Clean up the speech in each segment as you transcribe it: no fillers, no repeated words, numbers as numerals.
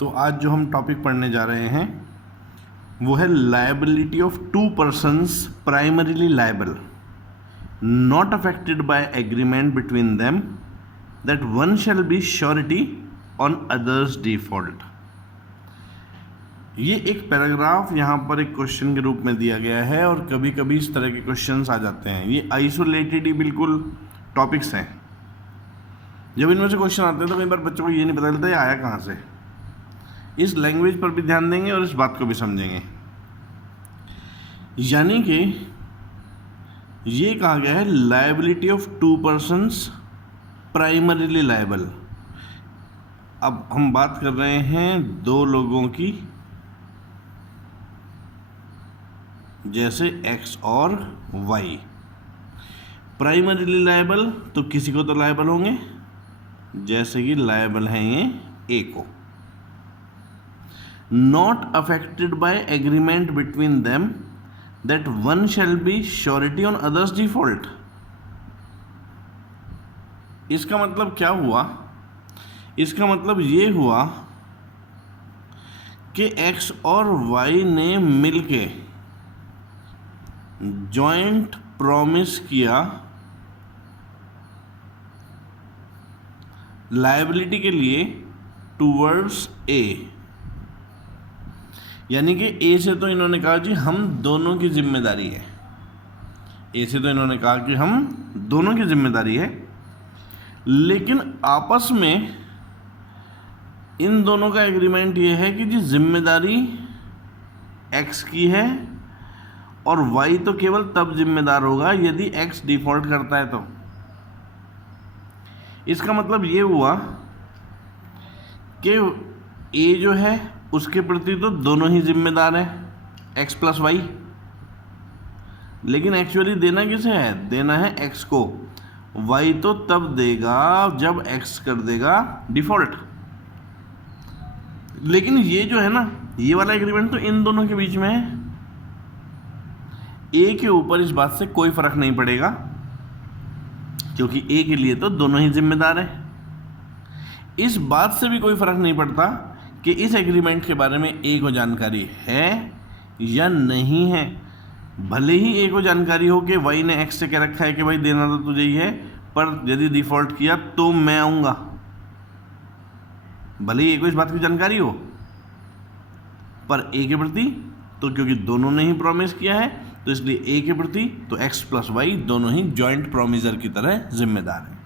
तो आज जो हम टॉपिक पढ़ने जा रहे हैं वो है liability of to persons primarily liable not affected by agreement between them that one shall be surety on others default. ये एक पैराग्राफ यहाँ पर एक क्वेश्चन के रूप में दिया गया है और कभी कभी इस तरह के क्वेश्चंस आ जाते हैं। ये आइसोलेटेड ही बिल्कुल टॉपिक्स हैं। जब इनमें से क्वेश्चन आते हैं तो कई बार बच्चों को ये नहीं पता चलता ये आया कहाँ से। इस लैंग्वेज पर भी ध्यान देंगे और इस बात को भी समझेंगे। यानी कि ये कहा गया है liability of to persons primarily liable. अब हम बात कर रहे हैं दो लोगों की, जैसे x और y। प्राइमरीली लायबल तो किसी को तो लायबल होंगे, जैसे कि लायबल हैं ये a को। Not affected by agreement between them that one shall be surety on others default. इसका मतलब क्या हुआ? इसका मतलब ये हुआ कि x और y ने मिलके जॉइंट प्रॉमिस किया लायबिलिटी के लिए टूवर्ड्स a। यानी कि ए से तो इन्होंने कहा जी हम दोनों की जिम्मेदारी है। ए से तो इन्होंने कहा कि हम दोनों की जिम्मेदारी है, लेकिन आपस में इन दोनों का एग्रीमेंट ये है कि जी जिम्मेदारी एक्स की है और वाई तो केवल तब जिम्मेदार होगा यदि एक्स डिफॉल्ट करता है तो। इसका मतलब ये हुआ कि ए जो है उसके प्रति तो दोनों ही जिम्मेदार हैं, एक्स प्लस वाई, लेकिन एक्चुअली देना किसे है? देना है एक्स को। वाई तो तब देगा जब एक्स कर देगा डिफॉल्ट। लेकिन ये जो है ना, ये वाला एग्रीमेंट तो इन दोनों के बीच में है। ए के ऊपर इस बात से कोई फर्क नहीं पड़ेगा, क्योंकि ए के लिए तो दोनों ही जिम्मेदार हैं। इस बात से भी कोई फर्क नहीं पड़ता कि इस एग्रीमेंट के बारे में ए को जानकारी है या नहीं है। भले ही ए को जानकारी हो कि वाई ने एक्स से कह रखा है कि भाई देना तो तुझे ही है, पर यदि डिफॉल्ट किया तो मैं आऊँगा। भले ही ए को इस बात की जानकारी हो, पर ए के प्रति तो क्योंकि दोनों ने ही प्रॉमिस किया है तो इसलिए ए के प्रति तो एक्स प्लस वाई दोनों ही जॉइंट प्रॉमिसर की तरह जिम्मेदार हैं।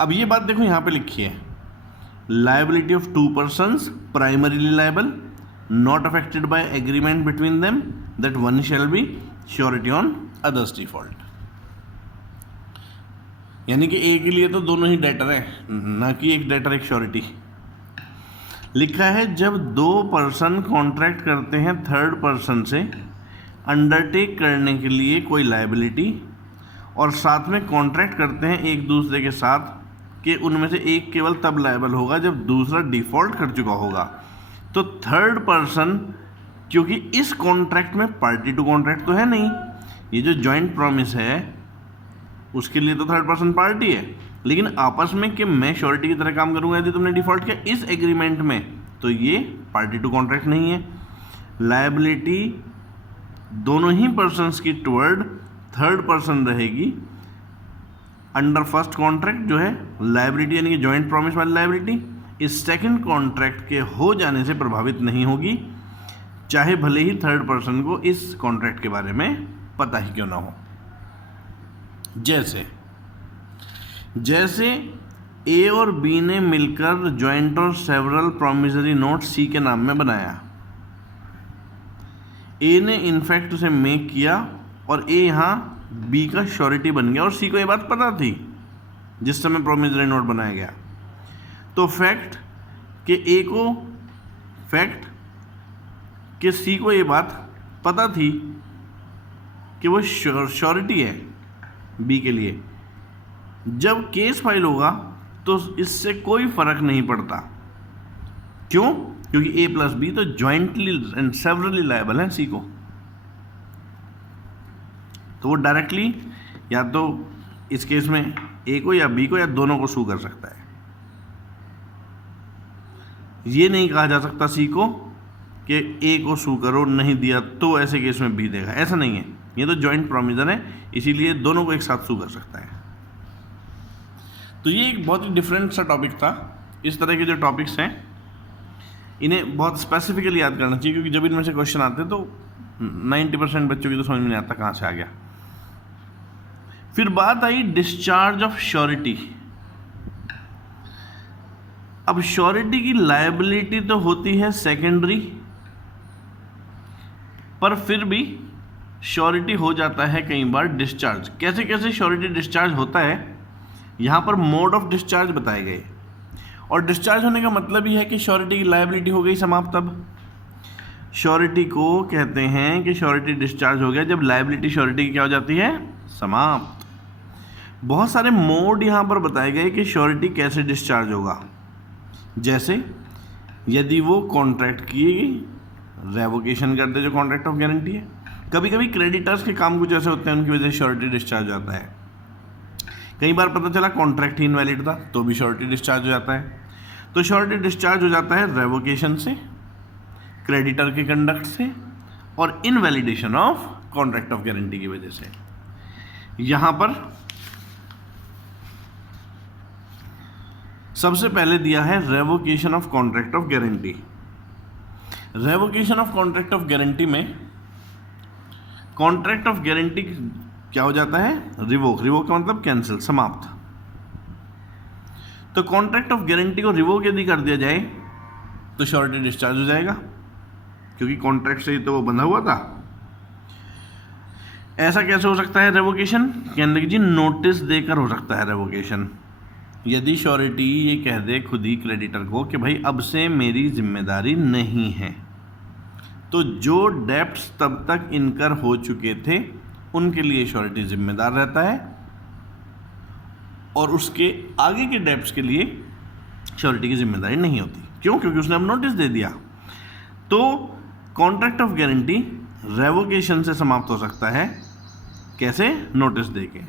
अब ये बात देखो यहाँ पे लिखी है, liability of to persons primarily liable not affected by agreement between them that one shall be surety on others default. यानी कि ए के लिए तो दोनों ही डेटर हैं, ना कि एक डेटर एक श्योरिटी। लिखा है जब दो पर्सन कॉन्ट्रैक्ट करते हैं थर्ड पर्सन से अंडरटेक करने के लिए कोई लायबिलिटी और साथ में कॉन्ट्रैक्ट करते हैं एक दूसरे के साथ कि उनमें से एक केवल तब लायबल होगा जब दूसरा डिफॉल्ट कर चुका होगा, तो थर्ड पर्सन, क्योंकि इस कॉन्ट्रैक्ट में पार्टी टू कॉन्ट्रैक्ट तो है नहीं, ये जो जॉइंट प्रॉमिस है उसके लिए तो थर्ड पर्सन पार्टी है, लेकिन आपस में कि मैं श्योरिटी की तरह काम करूंगा यदि तुमने डिफॉल्ट किया इस एग्रीमेंट में, तो ये पार्टी टू कॉन्ट्रैक्ट नहीं है। लायबिलिटी दोनों ही पर्सन्स की टुवर्ड थर्ड पर्सन रहेगी अंडर फर्स्ट कॉन्ट्रैक्ट जो है लायबिलिटी, यानी कि जॉइंट प्रॉमिस वाली लायबिलिटी इस सेकंड कॉन्ट्रैक्ट के हो जाने से प्रभावित नहीं होगी, चाहे भले ही थर्ड पर्सन को इस कॉन्ट्रैक्ट के बारे में पता ही क्यों ना हो। जैसे ए और बी ने मिलकर जॉइंट और सेवरल प्रॉमिसरी नोट सी के नाम में बनाया। ए ने इनफैक्ट उसे मेक किया और ए यहाँ बी का श्योरिटी बन गया और सी को ये बात पता थी जिस समय प्रॉमिसरी नोट बनाया गया। तो फैक्ट कि सी को ये बात पता थी कि वो श्योरिटी है बी के लिए, जब केस फाइल होगा तो इससे कोई फर्क नहीं पड़ता। क्यों? क्योंकि ए प्लस बी तो जॉइंटली एंड सेवरली लायबल है सी को, तो वो डायरेक्टली या तो इस केस में ए को या बी को या दोनों को सू कर सकता है। ये नहीं कहा जा सकता सी को कि ए को सू करो, नहीं दिया तो ऐसे केस में बी देगा, ऐसा नहीं है। ये तो जॉइंट प्रोविजन है, इसीलिए दोनों को एक साथ सू कर सकता है। तो ये एक बहुत ही डिफरेंट सा टॉपिक था। इस तरह के जो टॉपिक्स हैं इन्हें बहुत स्पेसिफिकली याद करना चाहिए, क्योंकि जब इनमें से क्वेश्चन आते हैं तो 90% बच्चों की तो समझ में नहीं आता कहाँ से आ गया। फिर बात आई डिस्चार्ज ऑफ श्योरिटी। अब श्योरिटी की लायबिलिटी तो होती है सेकेंडरी, पर फिर भी श्योरिटी हो जाता है कई बार डिस्चार्ज। कैसे कैसे श्योरिटी डिस्चार्ज होता है, यहाँ पर मोड ऑफ डिस्चार्ज बताए गए। और डिस्चार्ज होने का मतलब ही है कि श्योरिटी की लायबिलिटी हो गई समाप्त। अब श्योरिटी को कहते हैं कि श्योरिटी डिस्चार्ज हो गया जब लायबिलिटी श्योरिटी की क्या हो जाती है, समाप्त। बहुत सारे मोड यहाँ पर बताए गए कि श्योरिटी कैसे डिस्चार्ज होगा। जैसे यदि वो कॉन्ट्रैक्ट की रेवोकेशन कर दे, जो कॉन्ट्रैक्ट ऑफ गारंटी है। कभी कभी क्रेडिटर्स के काम कुछ ऐसे होते हैं, उनकी वजह से श्योरिटी डिस्चार्ज हो जाता है। कई बार पता चला कॉन्ट्रैक्ट ही इनवैलिड था तो भी श्योरिटी डिस्चार्ज हो जाता है। तो श्योरिटी डिस्चार्ज हो जाता है रेवोकेशन से, क्रेडिटर के कंडक्ट से, और invalidation of contract of guarantee की वजह से। यहां पर सबसे पहले दिया है revocation of contract of guarantee. Revocation of contract of guarantee में कॉन्ट्रैक्ट ऑफ गारंटी क्या हो जाता है, रिवोक। रिवोक का मतलब कैंसिल, समाप्त। तो कॉन्ट्रैक्ट ऑफ गारंटी को रिवोक यदि कर दिया जाए तो श्योरिटी डिस्चार्ज हो जाएगा, क्योंकि कॉन्ट्रैक्ट से ही तो वो बंधा हुआ था। ऐसा कैसे हो सकता है रेवोकेशन, कहने जी नोटिस देकर हो सकता है रेवोकेशन। यदि श्योरिटी ये कह दे खुद ही क्रेडिटर को कि भाई अब से मेरी जिम्मेदारी नहीं है, तो जो डेब्ट्स तब तक इनकर हो चुके थे उनके लिए श्योरिटी जिम्मेदार रहता है, और उसके आगे के डेब्ट्स के लिए श्योरिटी की जिम्मेदारी नहीं होती। क्यों? क्योंकि उसने अब नोटिस दे दिया। तो कॉन्ट्रैक्ट ऑफ गारंटी रेवोकेशन से समाप्त हो सकता है। कैसे? नोटिस देके।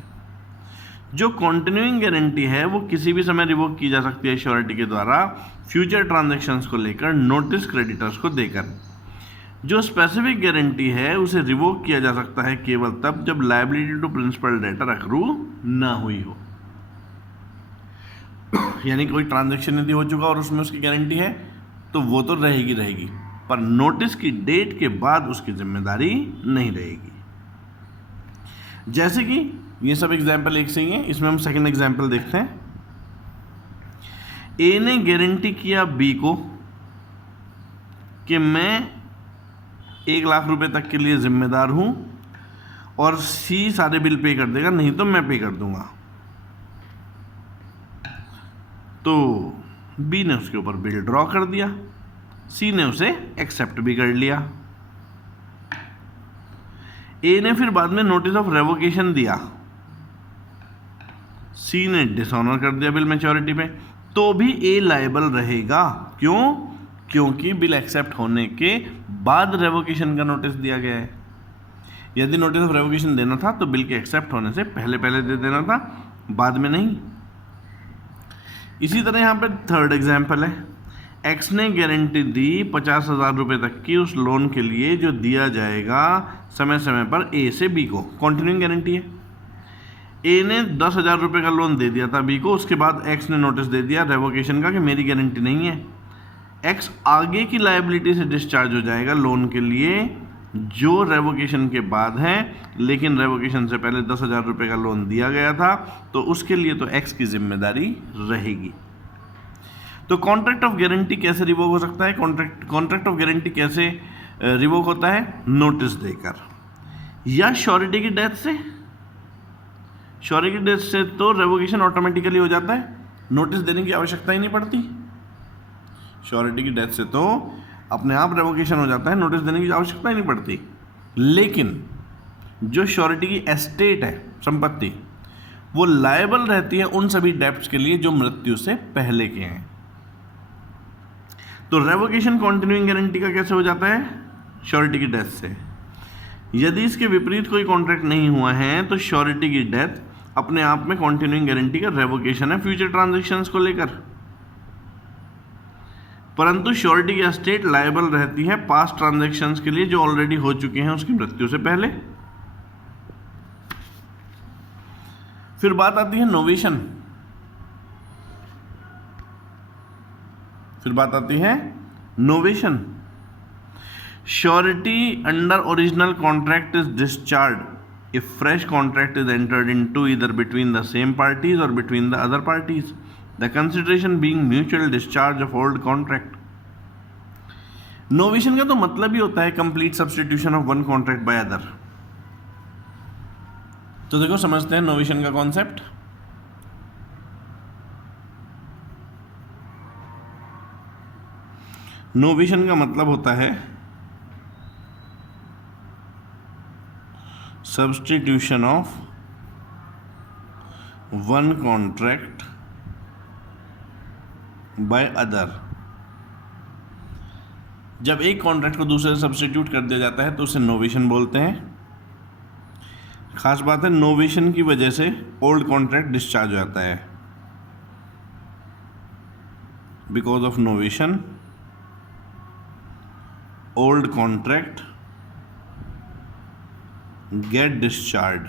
जो कॉन्टिन्यूइंग गारंटी है वो किसी भी समय रिवोक की जा सकती है श्योरिटी के द्वारा, फ्यूचर ट्रांजैक्शंस को लेकर नोटिस क्रेडिटर्स को देकर। जो स्पेसिफिक गारंटी है उसे रिवोक किया जा सकता है केवल तब जब liability to principal debtor accrue ना हुई हो। यानी कोई ट्रांजैक्शन यदि हो चुका और उसमें उसकी गारंटी है तो वो तो रहेगी, पर नोटिस की डेट के बाद उसकी जिम्मेदारी नहीं रहेगी। जैसे कि ये सब एग्जाम्पल एक से ही है, इसमें हम सेकंड एग्जाम्पल देखते हैं। ए ने गारंटी किया बी को कि मैं 1 लाख रुपए तक के लिए जिम्मेदार हूं और सी सारे बिल पे कर देगा, नहीं तो मैं पे कर दूंगा। तो बी ने उसके ऊपर बिल ड्रॉ कर दिया, सी ने उसे एक्सेप्ट भी कर लिया। ए ने फिर बाद में नोटिस ऑफ रेवोकेशन दिया, सी ने डिसऑनर कर दिया बिल मैच्योरिटी पे, तो भी ए लायबल रहेगा। क्यों? क्योंकि बिल एक्सेप्ट होने के बाद रेवोकेशन का नोटिस दिया गया है। यदि नोटिस ऑफ रेवोकेशन देना था तो बिल के एक्सेप्ट होने से पहले दे देना था, बाद में नहीं। इसी तरह यहाँ पे थर्ड एग्जाम्पल है। एक्स ने गारंटी दी 50,000 रुपये तक की उस लोन के लिए जो दिया जाएगा समय समय पर ए से बी को। कॉन्टिन्यूइंग गारंटी है। ए ने 10,000 रुपये का लोन दे दिया था बी को, उसके बाद एक्स ने नोटिस दे दिया रेवोकेशन का कि मेरी गारंटी नहीं है। एक्स आगे की लायबिलिटी से डिस्चार्ज हो जाएगा लोन के लिए जो रेवोकेशन के बाद है, लेकिन रेवोकेशन से पहले 10,000 रुपये का लोन दिया गया था, तो उसके लिए तो एक्स की जिम्मेदारी रहेगी। तो कॉन्ट्रैक्ट ऑफ गारंटी कैसे रिवोक हो सकता है? कॉन्ट्रैक्ट ऑफ गारंटी कैसे रिवोक होता है? नोटिस देकर या श्योरिटी की डेथ से। श्योरिटी की डेथ से तो रेवोकेशन ऑटोमेटिकली हो जाता है, नोटिस देने की आवश्यकता ही नहीं पड़ती। श्योरिटी की डेथ से तो अपने आप रेवोकेशन हो जाता है, नोटिस देने की आवश्यकता ही नहीं पड़ती। लेकिन जो श्योरिटी की एस्टेट है, संपत्ति, वो लायबल रहती है उन सभी डेब्ट्स के लिए जो मृत्यु से पहले के हैं। तो रेवोकेशन कॉन्टिन्यूइंग गारंटी का कैसे हो जाता है? श्योरिटी की डेथ से। यदि इसके विपरीत कोई कॉन्ट्रैक्ट नहीं हुआ है तो श्योरिटी की डेथ अपने आप में कॉन्टिन्यूइंग गारंटी का रेवोकेशन है फ्यूचर ट्रांजैक्शंस को लेकर। परंतु श्योरिटी की एस्टेट लायबल रहती है पास्ट ट्रांजैक्शंस के लिए जो ऑलरेडी हो चुके हैं उसकी मृत्यु से पहले। फिर बात आती है novation. Surety under original contract is discharge if fresh contract is entered into either between the same parties और between the other parties, the consideration being mutual discharge of old contract. Novation का तो मतलब ही होता है complete substitution of one contract by other. तो देखो समझते हैं नोवेशन का कॉन्सेप्ट। नोवेशन का मतलब होता है substitution of one contract by other. जब एक कॉन्ट्रैक्ट को दूसरे से सब्स्टिट्यूट कर दिया जाता है तो उसे नोवेशन बोलते हैं। खास बात है नोवेशन की वजह से ओल्ड कॉन्ट्रैक्ट डिस्चार्ज हो जाता है। Because of novation old contract get discharge.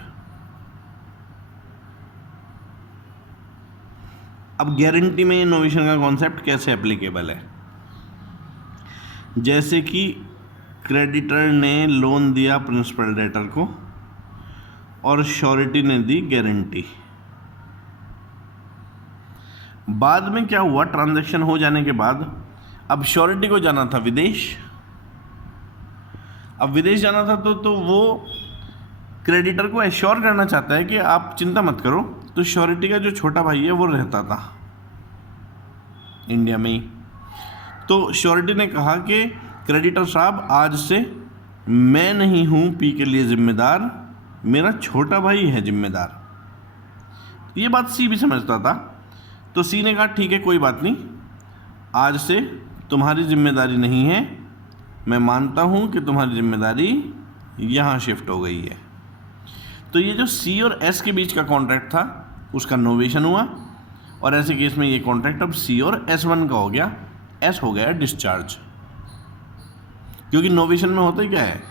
अब गारंटी में नोवेशन का कॉन्सेप्ट कैसे एप्लीकेबल है? जैसे कि क्रेडिटर ने लोन दिया प्रिंसिपल डेटर को और श्योरिटी ने दी गारंटी। बाद में क्या हुआ, ट्रांजैक्शन हो जाने के बाद अब श्योरिटी को जाना था विदेश। अब विदेश जाना था तो वो क्रेडिटर को एश्योर करना चाहता है कि आप चिंता मत करो। तो श्योरिटी का जो छोटा भाई है वो रहता था इंडिया में ही। तो श्योरिटी ने कहा कि क्रेडिटर साहब आज से मैं नहीं हूँ पी के लिए जिम्मेदार, मेरा छोटा भाई है जिम्मेदार। ये बात सी भी समझता था। तो सी ने कहा ठीक है कोई बात नहीं, आज से तुम्हारी जिम्मेदारी नहीं है, मैं मानता हूँ कि तुम्हारी जिम्मेदारी यहाँ शिफ्ट हो गई है। तो ये जो सी और एस के बीच का कॉन्ट्रैक्ट था उसका नोवेशन हुआ और ऐसे केस में ये कॉन्ट्रैक्ट अब सी और S1 का हो गया, एस हो गया डिस्चार्ज। क्योंकि नोवेशन में होता ही क्या है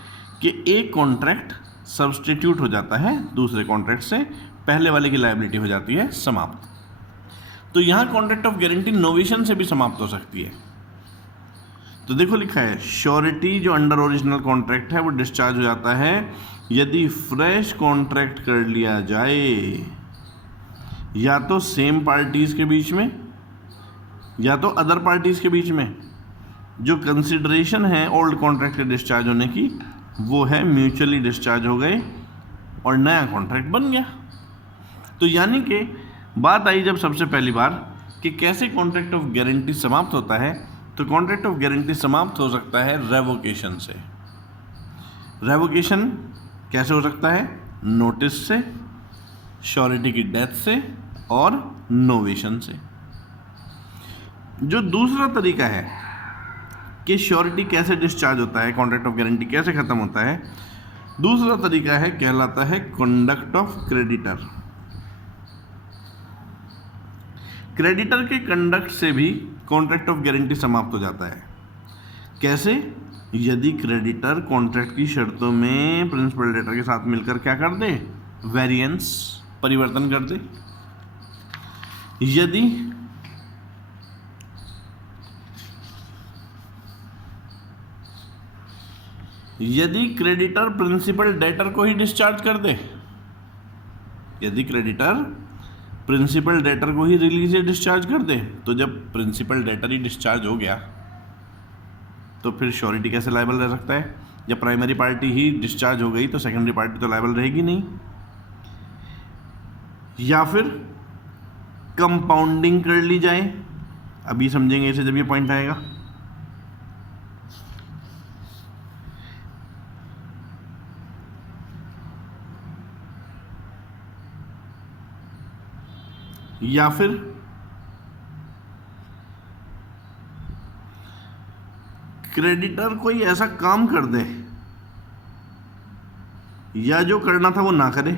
कि एक कॉन्ट्रैक्ट सब्स्टिट्यूट हो जाता है दूसरे कॉन्ट्रैक्ट से, पहले वाले की लायबिलिटी हो जाती है समाप्त। तो यहाँ कॉन्ट्रैक्ट ऑफ गारंटी नोवेशन से भी समाप्त हो सकती है। तो देखो लिखा है श्योरिटी जो अंडर ओरिजिनल कॉन्ट्रैक्ट है वो डिस्चार्ज हो जाता है यदि फ्रेश कॉन्ट्रैक्ट कर लिया जाए या तो सेम पार्टीज के बीच में या तो अदर पार्टीज के बीच में। जो कंसिडरेशन है ओल्ड कॉन्ट्रैक्ट के डिस्चार्ज होने की वो है म्यूचुअली डिस्चार्ज हो गए और नया कॉन्ट्रैक्ट बन गया। तो यानी कि बात आई जब सबसे पहली बार कि कैसे कॉन्ट्रैक्ट ऑफ गारंटी समाप्त होता है, तो कॉन्ट्रैक्ट ऑफ गारंटी समाप्त हो सकता है रेवोकेशन से। रेवोकेशन कैसे हो सकता है? नोटिस से, श्योरिटी की डेथ से और नोवेशन से। जो दूसरा तरीका है कि श्योरिटी कैसे डिस्चार्ज होता है, कॉन्ट्रैक्ट ऑफ गारंटी कैसे खत्म होता है, दूसरा तरीका है कहलाता है कंडक्ट ऑफ क्रेडिटर। क्रेडिटर के कंडक्ट से भी कॉन्ट्रैक्ट ऑफ गारंटी समाप्त हो जाता है। कैसे? यदि क्रेडिटर कॉन्ट्रैक्ट की शर्तों में प्रिंसिपल डेटर के साथ मिलकर क्या कर दे, वेरिएंस, परिवर्तन कर दे। यदि क्रेडिटर प्रिंसिपल डेटर को ही डिस्चार्ज कर दे, यदि क्रेडिटर प्रिंसिपल डेटर को ही रिलीज या डिस्चार्ज कर दे, तो जब प्रिंसिपल डेटर ही डिस्चार्ज हो गया तो फिर श्योरिटी कैसे लायबल रह सकता है? जब प्राइमरी पार्टी ही डिस्चार्ज हो गई तो सेकेंडरी पार्टी तो लायबल रहेगी नहीं। या फिर कंपाउंडिंग कर ली जाए, अभी समझेंगे इसे जब ये पॉइंट आएगा। या फिर क्रेडिटर कोई ऐसा काम कर दे या जो करना था वो ना करे,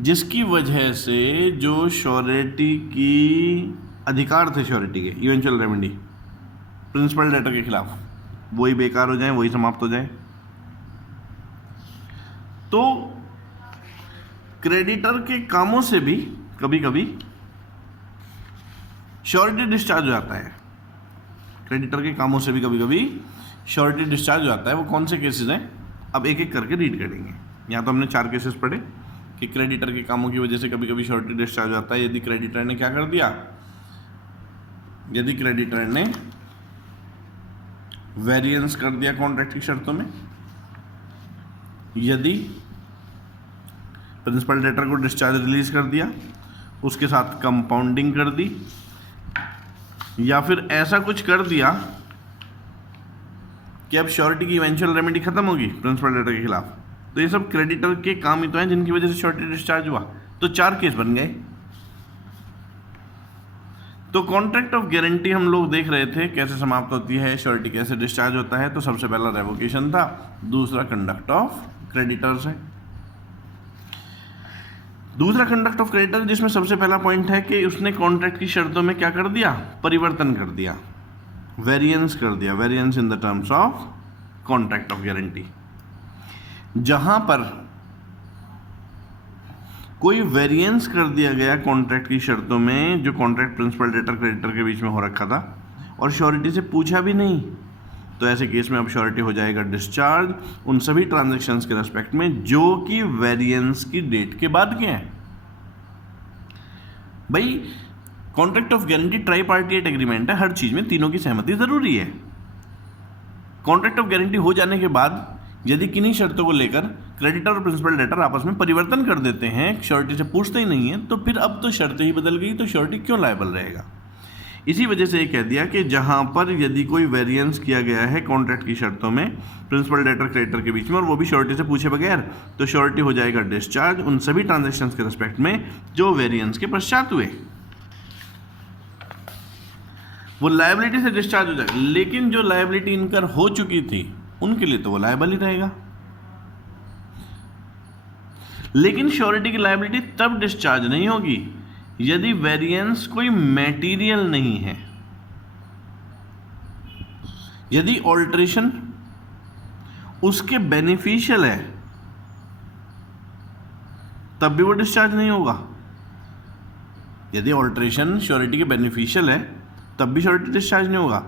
जिसकी वजह से जो श्योरिटी की अधिकार थे, श्योरिटी के इवेंचुअल रेमेडी, प्रिंसिपल डेटर के खिलाफ, वही बेकार हो जाए, वही समाप्त हो जाए। तो क्रेडिटर के कामों से भी कभी कभी श्योरिटी डिस्चार्ज हो जाता है। क्रेडिटर के कामों से भी कभी कभी श्योरिटी डिस्चार्ज हो जाता है। वो कौन से केसेस हैं, अब एक एक करके रीड करेंगे। यहाँ तो हमने 4 केसेस पढ़े कि क्रेडिटर के कामों की वजह से कभी कभी श्योरिटी डिस्चार्ज हो जाता है। यदि क्रेडिटर ने क्या कर दिया, यदि क्रेडिटर ने वेरिएंस कर दिया कॉन्ट्रैक्ट की शर्तों में, यदि प्रिंसिपल डेटर को डिस्चार्ज रिलीज कर दिया, उसके साथ कंपाउंडिंग कर दी, या फिर ऐसा कुछ कर दिया कि अब श्योरिटी की इवेंचुअल रेमेडी खत्म होगी प्रिंसिपल डेटर के खिलाफ। तो ये सब क्रेडिटर के काम ही तो हैं जिनकी वजह से श्योरिटी डिस्चार्ज हुआ। तो 4 केस बन गए। तो कॉन्ट्रैक्ट ऑफ गारंटी हम लोग देख रहे थे कैसे समाप्त होती है, श्योरिटी कैसे डिस्चार्ज होता है। तो सबसे पहला रेवोकेशन था, दूसरा कंडक्ट ऑफ क्रेडिटर्स है। दूसरा कंडक्ट ऑफ क्रेडिटर, जिसमें सबसे पहला पॉइंट है कि उसने कॉन्ट्रैक्ट की शर्तों में क्या कर दिया, परिवर्तन कर दिया, वेरिएंस कर दिया, variance in the terms of contract of guarantee. जहां पर कोई वेरिएंस कर दिया गया कॉन्ट्रैक्ट की शर्तों में, जो कॉन्ट्रैक्ट प्रिंसिपल डेटर क्रेडिटर के बीच में हो रखा था और श्योरिटी से पूछा भी नहीं, तो ऐसे केस में अब श्योरिटी हो जाएगा डिस्चार्ज उन सभी ट्रांजैक्शंस के रेस्पेक्ट में जो कि वेरिएंस की डेट के बाद के हैं। भाई contract of guarantee tripartite agreement है, हर चीज में तीनों की सहमति जरूरी है। कॉन्ट्रैक्ट ऑफ गारंटी हो जाने के बाद यदि किन्हीं शर्तों को लेकर क्रेडिटर और प्रिंसिपल डेटर आपस में परिवर्तन कर देते हैं, श्योरिटी से पूछते ही नहीं है, तो फिर अब तो शर्तें ही बदल गई, तो श्योरिटी क्यों लायबल रहेगा। इसी वजह से ये कह दिया कि जहां पर यदि कोई वेरिएंस किया गया है कॉन्ट्रैक्ट की शर्तों में प्रिंसिपल डेटर क्रेडिटर के बीच में, और वो भी श्योरिटी से पूछे बगैर, तो श्योरिटी हो जाएगा डिस्चार्ज उन सभी ट्रांजैक्शंस के रिस्पेक्ट में जो वेरिएंस के पश्चात हुए। वो लायबिलिटी से डिस्चार्ज हो जाएगा, लेकिन जो लायबिलिटी इनकर हो चुकी थी उनके लिए तो वो लायबल ही रहेगा। लेकिन श्योरिटी की लायबिलिटी तब डिस्चार्ज नहीं होगी यदि वेरिएंस कोई मैटीरियल नहीं है। यदि ऑल्टरेशन उसके बेनिफिशियल है तब भी वो डिस्चार्ज नहीं होगा। यदि ऑल्टरेशन श्योरिटी के बेनिफिशियल है तब भी श्योरिटी डिस्चार्ज नहीं होगा,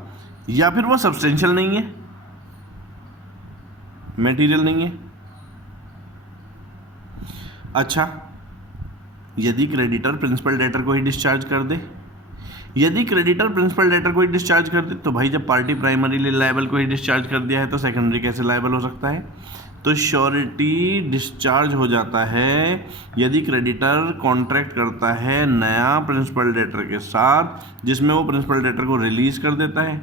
या फिर वो सब्सटेंशियल नहीं है, मैटीरियल नहीं है। अच्छा, यदि क्रेडिटर प्रिंसिपल डेटर को ही डिस्चार्ज कर दे, यदि क्रेडिटर प्रिंसिपल डेटर को ही डिस्चार्ज कर दे, तो भाई जब पार्टी प्राइमरीली लायबल को ही डिस्चार्ज कर दिया है तो सेकेंडरी कैसे लायबल हो सकता है। तो श्योरिटी डिस्चार्ज हो जाता है यदि क्रेडिटर कॉन्ट्रैक्ट करता है नया प्रिंसिपल डेटर के साथ जिसमें वो प्रिंसिपल डेटर को रिलीज कर देता है,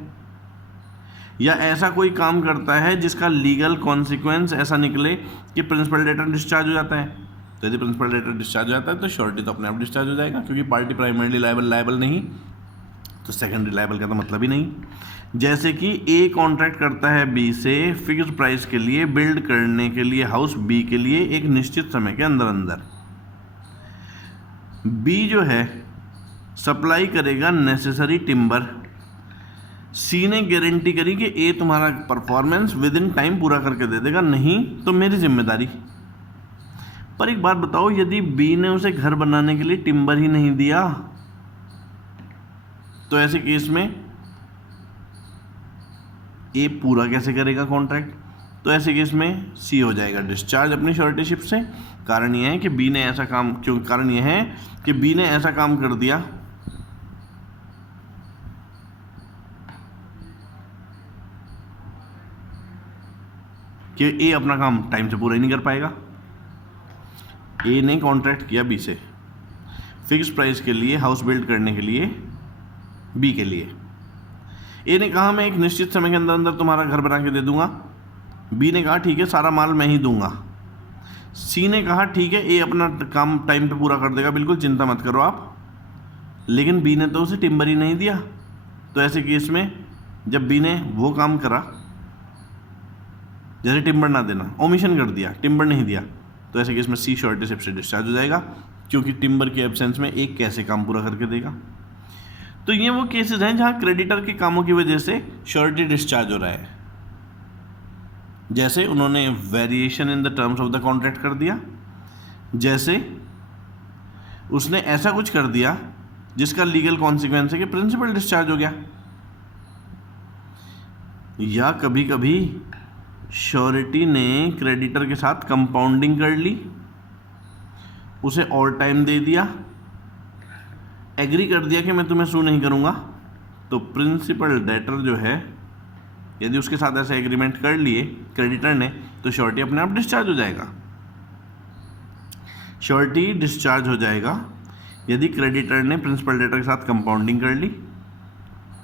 या ऐसा कोई काम करता है जिसका लीगल कॉन्सिक्वेंस ऐसा निकले कि प्रिंसिपल डेटर डिस्चार्ज हो जाता है। तो यदि प्रिंसिपल डेटर डिस्चार्ज हो जाता है तो श्योरिटी तो अपने आप डिस्चार्ज हो जाएगा, क्योंकि पार्टी प्राइमरीली लायबल नहीं तो सेकेंडरी लायबल का तो मतलब ही नहीं। जैसे कि ए कॉन्ट्रैक्ट करता है बी से फिक्स्ड प्राइस के लिए बिल्ड करने के लिए हाउस बी के लिए एक निश्चित समय के अंदर अंदर, बी जो है सप्लाई करेगा नेसेसरी टिम्बर, सी ने गारंटी करी कि ए तुम्हारा परफॉर्मेंस विद इन टाइम पूरा करके दे देगा, नहीं तो मेरी जिम्मेदारी। पर एक बात बताओ, यदि बी ने उसे घर बनाने के लिए टिम्बर ही नहीं दिया तो ऐसे केस में ए पूरा कैसे करेगा कॉन्ट्रैक्ट। तो ऐसे केस में सी हो जाएगा डिस्चार्ज अपनी श्योरिटीशिप से। कारण यह है कि बी ने ऐसा काम क्यों कारण यह है कि बी ने ऐसा काम कर दिया कि ए अपना काम टाइम से पूरा ही नहीं कर पाएगा। ए ने कॉन्ट्रैक्ट किया बी से फिक्स प्राइस के लिए हाउस बिल्ड करने के लिए बी के लिए। ए ने कहा मैं एक निश्चित समय के अंदर अंदर तुम्हारा घर बना के दे दूंगा। बी ने कहा ठीक है, सारा माल मैं ही दूंगा। सी ने कहा ठीक है, ए अपना काम टाइम पे पूरा कर देगा, बिल्कुल चिंता मत करो आप। लेकिन बी ने तो उसे टिम्बर ही नहीं दिया। तो ऐसे केस में जब बी ने वो काम करा जैसे टिम्बर ना देना, ओमिशन कर दिया, टिम्बर नहीं दिया, तो ऐसे केस में सी श्योरिटीशिप से डिस्चार्ज हो जाएगा, क्योंकि टिम्बर के एब्सेंस में एक कैसे काम पूरा करके देगा। तो ये वो केसेस हैं जहां क्रेडिटर के कामों की वजह से श्योरिटी डिस्चार्ज हो रहा है। जैसे उन्होंने variation in the terms of the contract कर दिया, जैसे उसने ऐसा कुछ कर दिया जिसका लीगल कॉन्सिक्वेंस है कि प्रिंसिपल डिस्चार्ज हो गया, या कभी कभी श्योरिटी ने क्रेडिटर के साथ कंपाउंडिंग कर ली, उसे और टाइम दे दिया, एग्री कर दिया कि मैं तुम्हें सू नहीं करूंगा, तो प्रिंसिपल डेटर जो है यदि उसके साथ ऐसा एग्रीमेंट कर लिए क्रेडिटर ने, तो श्योरिटी अपने आप डिस्चार्ज हो जाएगा। श्योरिटी डिस्चार्ज हो जाएगा यदि क्रेडिटर ने प्रिंसिपल डेटर के साथ कंपाउंडिंग कर ली,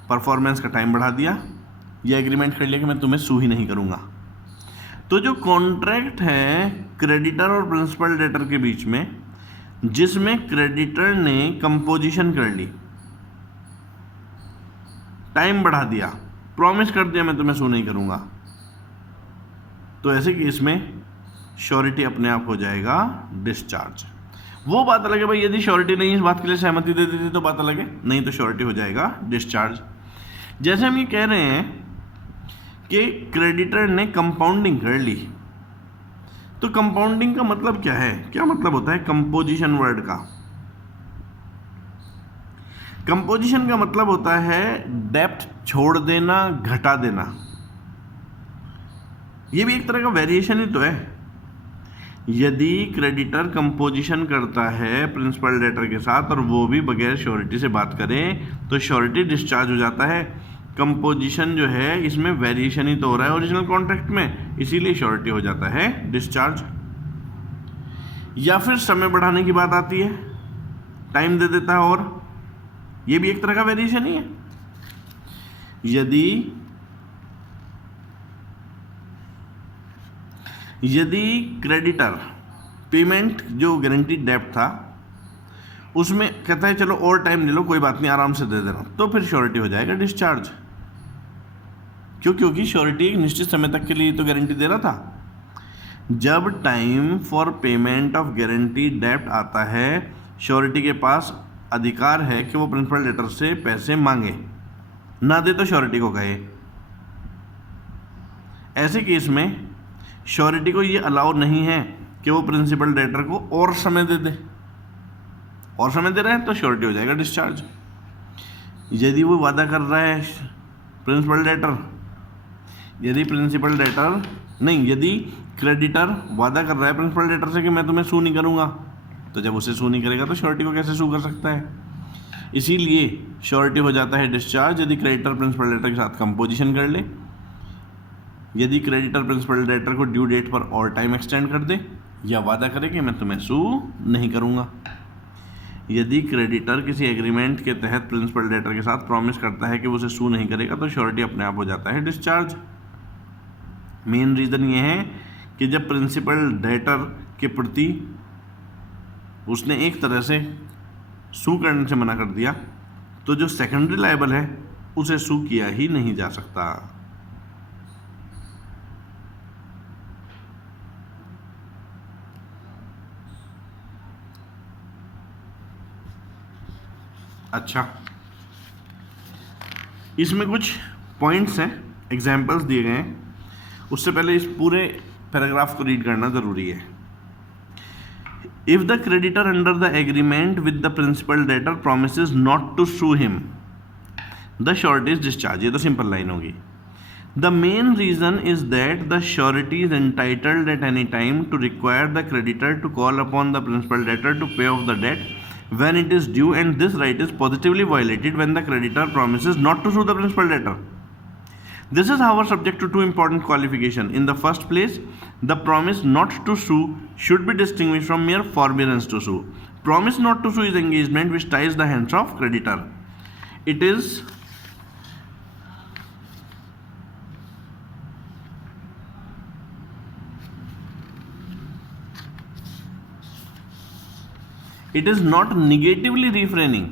परफॉर्मेंस का टाइम बढ़ा दिया, या एग्रीमेंट कर लिया कि मैं तुम्हें सू ही नहीं करूंगा। तो जो कॉन्ट्रैक्ट है क्रेडिटर और प्रिंसिपल डेटर के बीच में, जिसमें क्रेडिटर ने कंपोजिशन कर ली, टाइम बढ़ा दिया, प्रॉमिस कर दिया मैं तुम्हें सू नहीं करूंगा, तो ऐसे केस में श्योरिटी अपने आप हो जाएगा डिस्चार्ज। वो बात अलग है भाई, यदि श्योरिटी नहीं इस बात के लिए सहमति दे देती तो बात अलग है, नहीं तो श्योरिटी हो जाएगा डिस्चार्ज। जैसे हम ये कह रहे हैं कि क्रेडिटर ने कंपाउंडिंग कर ली, तो कंपाउंडिंग का मतलब क्या है, क्या मतलब होता है कंपोजिशन वर्ड का? कंपोजिशन का मतलब होता है डेप्थ छोड़ देना, घटा देना। ये भी एक तरह का वेरिएशन ही तो है। यदि क्रेडिटर कंपोजिशन करता है प्रिंसिपल डेटर के साथ और वो भी बगैर श्योरिटी से बात करे, तो श्योरिटी डिस्चार्ज हो जाता है। कंपोजिशन जो है इसमें वेरिएशन ही तो हो रहा है ओरिजिनल कॉन्ट्रैक्ट में, इसीलिए श्योरिटी हो जाता है डिस्चार्ज। या फिर समय बढ़ाने की बात आती है, टाइम दे देता है, और ये भी एक तरह का वेरिएशन ही है। यदि क्रेडिटर पेमेंट जो गारंटी डेब्ट था उसमें कहता है चलो और टाइम ले लो, कोई बात नहीं, आराम से दे देना, तो फिर श्योरिटी हो जाएगा डिस्चार्ज। क्योंकि श्योरिटी एक निश्चित समय तक के लिए तो गारंटी दे रहा था। जब time for payment of guarantee डेब्ट आता है, श्योरिटी के पास अधिकार है कि वो प्रिंसिपल डेटर से पैसे मांगे, ना दे तो श्योरिटी को कहे। ऐसे केस में श्योरिटी को ये अलाउ नहीं है कि वो प्रिंसिपल डेटर को और समय दे दे, और समय दे रहे हैं तो श्योरिटी हो जाएगा डिस्चार्ज। यदि वो वादा कर रहा है प्रिंसिपल डेटर, यदि क्रेडिटर वादा कर रहा है प्रिंसिपल डेटर से कि मैं तुम्हें सू नहीं करूंगा, तो जब उसे सू नहीं करेगा तो श्योरिटी को कैसे सू कर सकता है? इसीलिए श्योरिटी हो जाता है डिस्चार्ज यदि क्रेडिटर प्रिंसिपल डेटर के साथ कंपोजिशन कर ले, यदि क्रेडिटर प्रिंसिपल डेटर को ड्यू डेट पर और टाइम एक्सटेंड कर दे, या वादा करे कि मैं तुम्हें सू नहीं करूंगा। यदि क्रेडिटर किसी एग्रीमेंट के तहत प्रिंसिपल डेटर के साथ प्रॉमिस करता है कि वो उसे सू नहीं करेगा, तो श्योरिटी अपने आप हो जाता है डिस्चार्ज। मेन रीज़न ये है कि जब प्रिंसिपल डेटर के प्रति उसने एक तरह से सू करने से मना कर दिया, तो जो सेकेंडरी लायबल है उसे सू किया ही नहीं जा सकता। अच्छा, इसमें कुछ पॉइंट्स हैं, एग्जाम्पल्स दिए गए हैं। उससे पहले इस पूरे पैराग्राफ को रीड करना ज़रूरी है। If the creditor under the agreement with the principal debtor promises not to sue him, the surety is discharge. ये तो सिंपल लाइन होगी। The main reason is that the surety is entitled at any time to require the creditor to call upon the principal debtor to pay off the debt when it is due, and this right is positively violated when the creditor promises not to sue the principal debtor. This is however subject to two important qualifications. In the first place, the promise not to sue should be distinguished from mere forbearance to sue. Promise not to sue is engagement which ties the hands of creditor. It is not negatively refraining,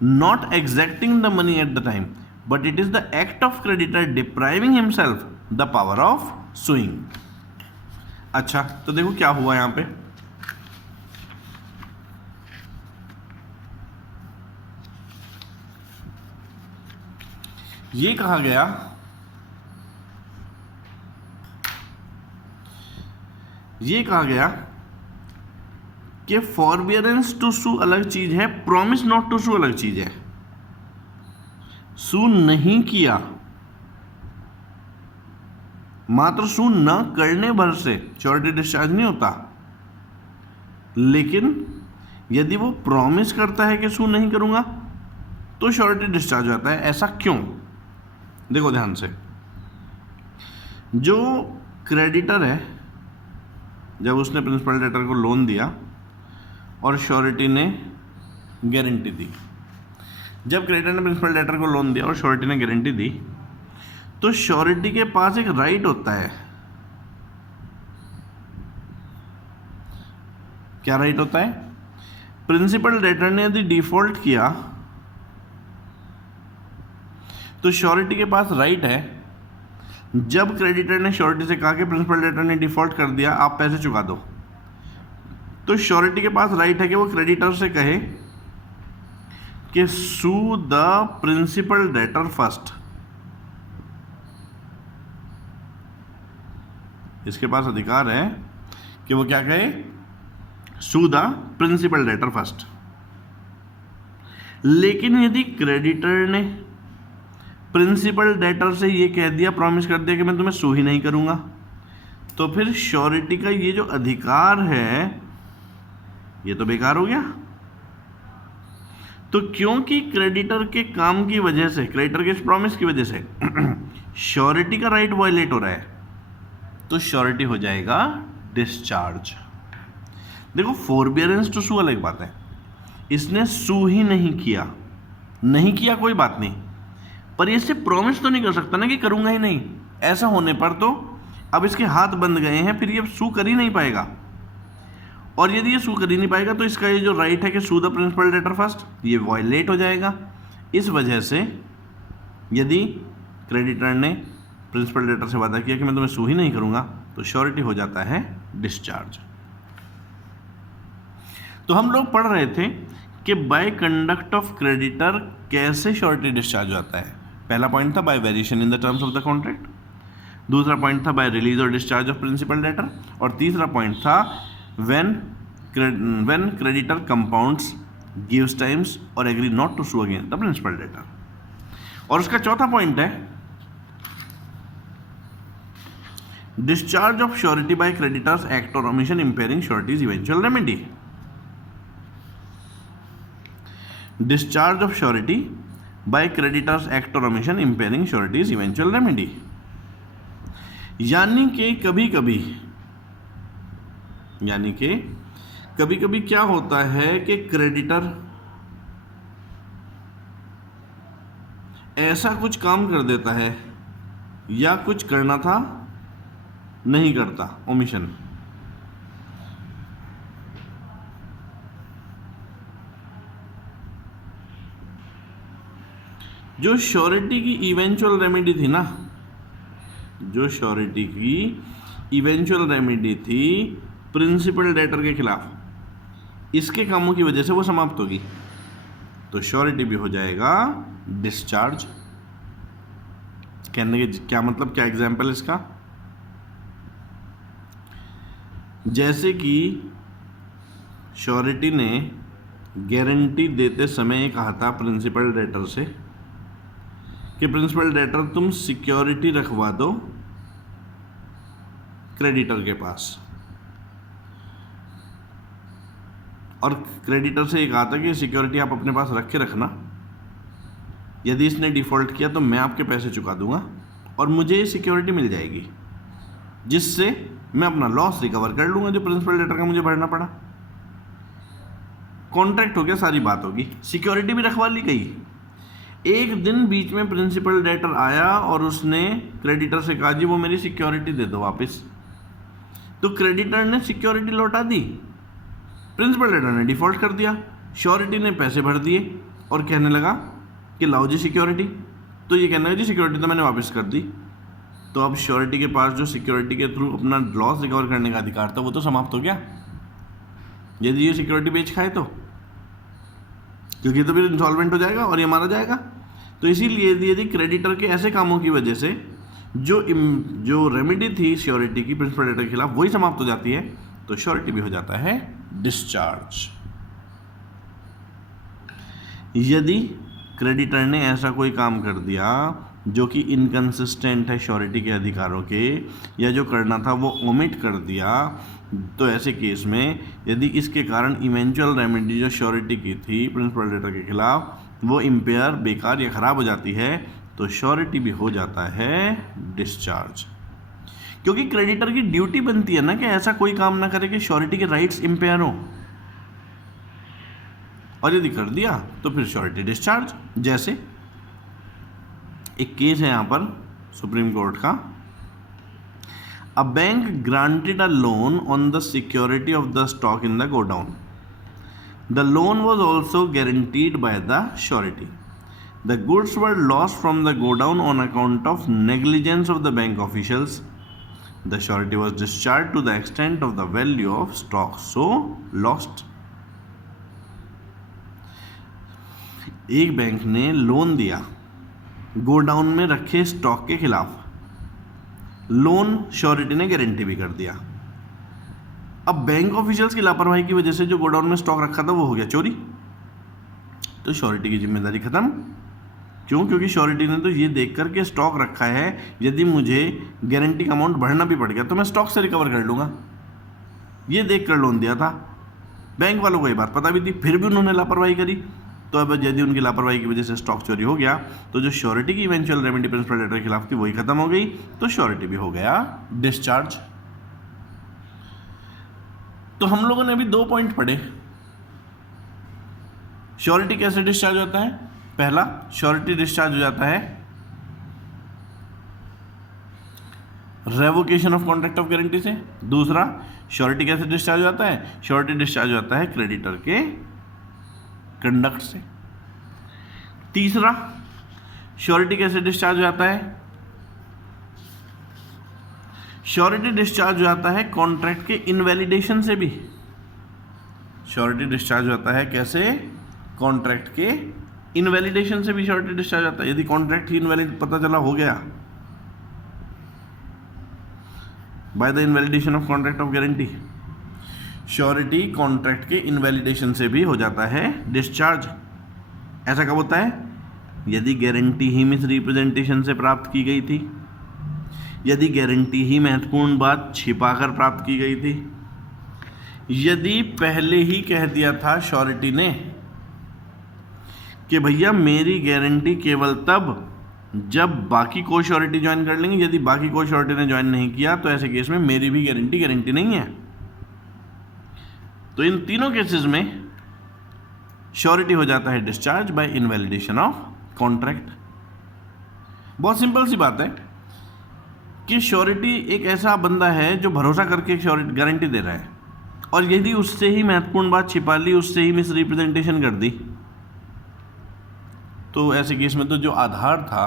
not exacting the money at the time, but it is the act of creditor depriving himself the power of suing. अच्छा, तो देखो क्या हुआ यहां पे। ये कहा गया कि फॉरबियरेंस टू सू अलग चीज है, प्रॉमिस नॉट टू सू अलग चीज है। सू नहीं किया, मात्र सू न करने भर से श्योरिटी डिस्चार्ज नहीं होता, लेकिन यदि वो प्रॉमिस करता है कि सू नहीं करूंगा तो श्योरिटी डिस्चार्ज हो जाता है। ऐसा क्यों? देखो ध्यान से, जो क्रेडिटर है, जब उसने प्रिंसिपल डेटर को लोन दिया और श्योरिटी ने गारंटी दी, जब क्रेडिटर ने प्रिंसिपल डेटर को लोन दिया और श्योरिटी ने गारंटी दी, तो श्योरिटी के पास एक राइट होता है। क्या राइट होता है? प्रिंसिपल डेटर ने यदि डिफॉल्ट किया तो श्योरिटी के पास राइट है, जब क्रेडिटर ने श्योरिटी से कहा कि प्रिंसिपल डेटर ने डिफॉल्ट कर दिया, आप पैसे चुका दो, तो श्योरिटी के पास राइट है कि वो क्रेडिटर से कहे कि सू द प्रिंसिपल डेटर फर्स्ट। इसके पास अधिकार है कि वो क्या कहे, सू द प्रिंसिपल डेटर फर्स्ट। लेकिन यदि क्रेडिटर ने प्रिंसिपल डेटर से ये कह दिया, प्रॉमिस कर दिया कि मैं तुम्हें सू ही नहीं करूंगा, तो फिर श्योरिटी का ये जो अधिकार है ये तो बेकार हो गया। तो क्योंकि क्रेडिटर के काम की वजह से, क्रेडिटर के इस प्रॉमिस की वजह से श्योरिटी का राइट वायलेट हो रहा है, तो श्योरिटी हो जाएगा डिस्चार्ज। देखो, फॉरबियरेंस टू सू अलग बात है, इसने सू ही नहीं किया कोई बात नहीं, पर इससे प्रॉमिस तो नहीं कर सकता ना कि करूंगा ही नहीं। ऐसा होने पर तो अब इसके हाथ बंध गए हैं, फिर ये सू कर ही नहीं पाएगा, और यदि ये सू कर ही नहीं पाएगा तो इसका ये जो राइट है कि सू द प्रिंसिपल डेटर फर्स्ट, ये वायलेट हो जाएगा। इस वजह से यदि क्रेडिटर ने प्रिंसिपल डेटर से वादा किया कि मैं तुम्हें सू ही नहीं करूंगा, तो श्योरिटी हो जाता है डिस्चार्ज। तो हम लोग पढ़ रहे थे कि बाय कंडक्ट ऑफ क्रेडिटर कैसे श्योरिटी डिस्चार्ज हो जाता है। पहला पॉइंट था by variation in the terms of the contract, दूसरा पॉइंट था बाय रिलीज और डिस्चार्ज ऑफ प्रिंसिपल डेटर, और तीसरा पॉइंट था when creditor compounds, gives times और agree not to sue against the principal debtor. और उसका चौथा पॉइंट है discharge of surety by creditor's act और omission impairing surety's eventual remedy. Discharge of surety by creditor's act और omission impairing surety's eventual remedy, यानी कि कभी कभी क्या होता है कि क्रेडिटर ऐसा कुछ काम कर देता है या कुछ करना था नहीं करता, ओमिशन। जो श्योरिटी की इवेंचुअल रेमेडी थी ना, जो श्योरिटी की इवेंचुअल रेमेडी थी प्रिंसिपल डेटर के खिलाफ, इसके कामों की वजह से वो समाप्त होगी, तो श्योरिटी भी हो जाएगा डिस्चार्ज। कहने के क्या मतलब, क्या एग्जाम्पल इसका? जैसे कि श्योरिटी ने गारंटी देते समय कहा था प्रिंसिपल डेटर से कि प्रिंसिपल डेटर तुम सिक्योरिटी रखवा दो क्रेडिटर के पास, और क्रेडिटर से ये कहा था कि सिक्योरिटी आप अपने पास रख के रखना, यदि इसने डिफ़ॉल्ट किया तो मैं आपके पैसे चुका दूंगा और मुझे ये सिक्योरिटी मिल जाएगी, जिससे मैं अपना लॉस रिकवर कर लूंगा जो प्रिंसिपल डेटर का मुझे भरना पड़ा। कॉन्ट्रैक्ट हो गया, सारी बात होगी, सिक्योरिटी भी रखवा ली गई। एक दिन बीच में प्रिंसिपल डेटर आया और उसने क्रेडिटर से कहा जी वो मेरी सिक्योरिटी दे दो वापस, तो क्रेडिटर ने सिक्योरिटी लौटा दी, प्रिंसिपल डेटर ने डिफ़ॉल्ट कर दिया, श्योरिटी ने पैसे भर दिए और कहने लगा कि लाओ जी सिक्योरिटी, तो ये कहने लगा जी सिक्योरिटी तो मैंने वापस कर दी। तो अब श्योरिटी के पास जो सिक्योरिटी के थ्रू अपना लॉस रिकवर करने का अधिकार था वो तो समाप्त हो गया, यदि ये सिक्योरिटी बेच खाए तो, क्योंकि तो फिर इंसॉल्वेंट हो जाएगा और ये मारा जाएगा। तो इसीलिए यदि क्रेडिटर के ऐसे कामों की वजह से जो रेमेडी थी श्योरिटी की प्रिंसिपल डेटर के खिलाफ वही समाप्त हो जाती है, तो श्योरिटी भी हो जाता है डिस्चार्ज। यदि क्रेडिटर ने ऐसा कोई काम कर दिया जो कि इनकंसिस्टेंट है श्योरिटी के अधिकारों के, या जो करना था वो ओमिट कर दिया, तो ऐसे केस में यदि इसके कारण इवेंचुअल रेमेडी जो श्योरिटी की थी प्रिंसिपल डेटर के खिलाफ वो इम्पेयर, बेकार या ख़राब हो जाती है, तो श्योरिटी भी हो जाता है डिस्चार्ज। क्योंकि क्रेडिटर की ड्यूटी बनती है ना कि ऐसा कोई काम ना करे कि श्योरिटी के राइट्स इम्पेयर हो, और यदि कर दिया तो फिर श्योरिटी डिस्चार्ज। जैसे एक केस है यहाँ पर सुप्रीम कोर्ट का, a bank granted a loan on the security of the stock in the godown. The loan was also guaranteed by the surety. The goods were lost from the godown on account of negligence of the bank officials. The surety was discharge to the extent of the value of stock so lost. एक bank ने loan दिया godown में रखे stock के खिलाफ, loan surety ने guarantee भी कर दिया। अब बैंक ऑफिशियल्स की लापरवाही की वजह से जो गोडाउन में स्टॉक रखा था वो हो गया चोरी, तो श्योरिटी की जिम्मेदारी खत्म। क्यों? क्योंकि श्योरिटी ने तो ये देख कर के स्टॉक रखा है, यदि मुझे गारंटी का अमाउंट भरना भी पड़ गया तो मैं स्टॉक से रिकवर कर लूँगा, ये देख कर लोन दिया था। बैंक वालों को ये बात पता भी थी, फिर भी उन्होंने लापरवाही करी। तो अब यदि उनकी लापरवाही की वजह से स्टॉक चोरी हो गया तो जो श्योरिटी की इवेंचुअल रेमेडी प्रिंसिपल डेटर के खिलाफ थी वही खत्म हो गई, तो श्योरिटी भी हो गया डिस्चार्ज। तो हम लोगों ने अभी 2 पॉइंट पढ़े। श्योरिटी कैसे डिस्चार्ज होता है? पहला, श्योरिटी डिस्चार्ज हो जाता है revocation of contract of guarantee से। दूसरा, श्योरिटी कैसे डिस्चार्ज हो जाता है? श्योरिटी डिस्चार्ज हो जाता है क्रेडिटर के कंडक्ट से। तीसरा, श्योरिटी कैसे डिस्चार्ज हो जाता है? श्योरिटी डिस्चार्ज हो जाता है कॉन्ट्रैक्ट के इनवैलिडेशन से भी। श्योरिटी डिस्चार्ज हो जाता है कैसे? कॉन्ट्रैक्ट के इनवैलिडेशन से भी श्योरिटी डिस्चार्ज होता है। यदि कॉन्ट्रैक्ट ही इनवैलिड पता चला हो गया by the invalidation of contract of guarantee, surety contract के इनवैलिडेशन से भी हो जाता है डिस्चार्ज। ऐसा कब होता है? यदि गारंटी ही मिस रिप्रेजेंटेशन से प्राप्त की गई थी, यदि गारंटी ही महत्वपूर्ण बात छिपाकर प्राप्त की गई थी, यदि पहले ही कह दिया था श्योरिटी ने कि भैया मेरी गारंटी केवल तब जब बाकी को श्योरिटी ज्वाइन कर लेंगे, यदि बाकी को श्योरिटी ने ज्वाइन नहीं किया तो ऐसे केस में मेरी भी गारंटी नहीं है। तो इन तीनों केसेस में श्योरिटी हो जाता है discharge by invalidation of contract. बहुत सिंपल सी बात है कि श्योरिटी एक ऐसा बंदा है जो भरोसा करके श्योरिटी गारंटी दे रहा है, और यदि उससे ही महत्वपूर्ण बात छिपा ली, उससे ही मिस रिप्रेजेंटेशन कर दी, तो ऐसे केस में तो जो आधार था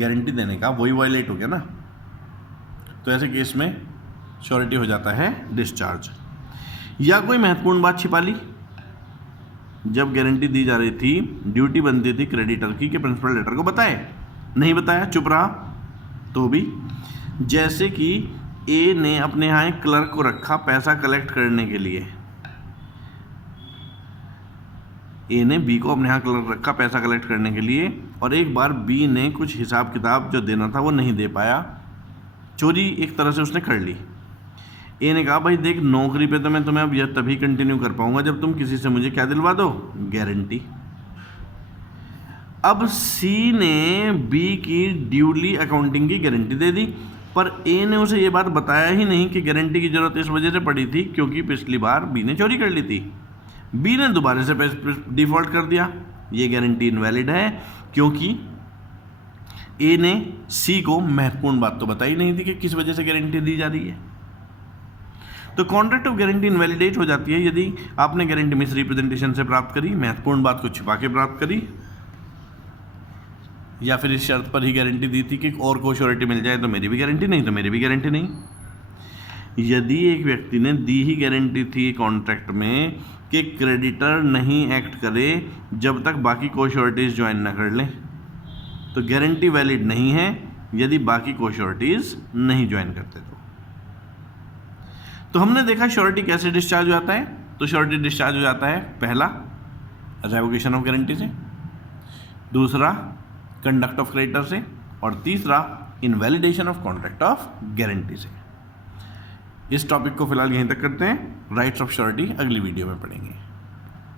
गारंटी देने का वही वायलेट हो गया ना। तो ऐसे केस में श्योरिटी हो जाता है डिस्चार्ज। या कोई महत्वपूर्ण बात छिपा ली, जब गारंटी दी जा रही थी ड्यूटी बनती थी क्रेडिटर की कि प्रिंसिपल डेटर को बताए, नहीं बताया, चुप रहा, तो भी। जैसे कि ए ने अपने यहाँ एक क्लर्क को रखा पैसा कलेक्ट करने के लिए, ए ने बी को अपने यहाँ क्लर्क रखा पैसा कलेक्ट करने के लिए, और एक बार बी ने कुछ हिसाब किताब जो देना था वो नहीं दे पाया, चोरी एक तरह से उसने कर ली। ए ने कहा भाई देख, नौकरी पे तो मैं तुम्हें अब यह तभी कंटिन्यू कर पाऊंगा जब तुम किसी से मुझे क्या दिलवा दो, गारंटी। अब सी ने बी की ड्यूली अकाउंटिंग की गारंटी दे दी, पर ए ने उसे ये बात बताया ही नहीं कि गारंटी की जरूरत इस वजह से पड़ी थी क्योंकि पिछली बार बी ने चोरी कर ली थी। बी ने दोबारा से डिफॉल्ट कर दिया, ये गारंटी इनवैलिड है क्योंकि ए ने सी को महत्वपूर्ण बात तो बताई नहीं थी कि किस वजह से गारंटी दी जा रही है। तो कॉन्ट्रैक्ट ऑफ गारंटी इनवैलिडेट हो जाती है यदि आपने गारंटी मिस रिप्रेजेंटेशन से प्राप्त करी, महत्वपूर्ण बात को छिपा के प्राप्त करी, या फिर इस शर्त पर ही गारंटी दी थी कि और को श्योरिटी मिल जाए तो मेरी भी गारंटी नहीं, तो मेरी भी गारंटी नहीं। यदि एक व्यक्ति ने दी ही गारंटी थी कॉन्ट्रैक्ट में कि क्रेडिटर नहीं एक्ट करे जब तक बाकी को श्योरिटीज ज्वाइन ना कर लें, तो गारंटी वैलिड नहीं है यदि बाकी को श्योरिटीज नहीं ज्वाइन करते तो हमने देखा श्योरिटी कैसे डिस्चार्ज हो जाता है। तो श्योरिटी डिस्चार्ज हो जाता है, पहला रेवोकेशन ऑफ गारंटी से, दूसरा कंडक्ट ऑफ क्रेडिटर से, और तीसरा invalidation of contract of guarantee से। इस टॉपिक को फिलहाल यहीं तक करते हैं। राइट्स ऑफ श्योरिटी अगली वीडियो में पढ़ेंगे।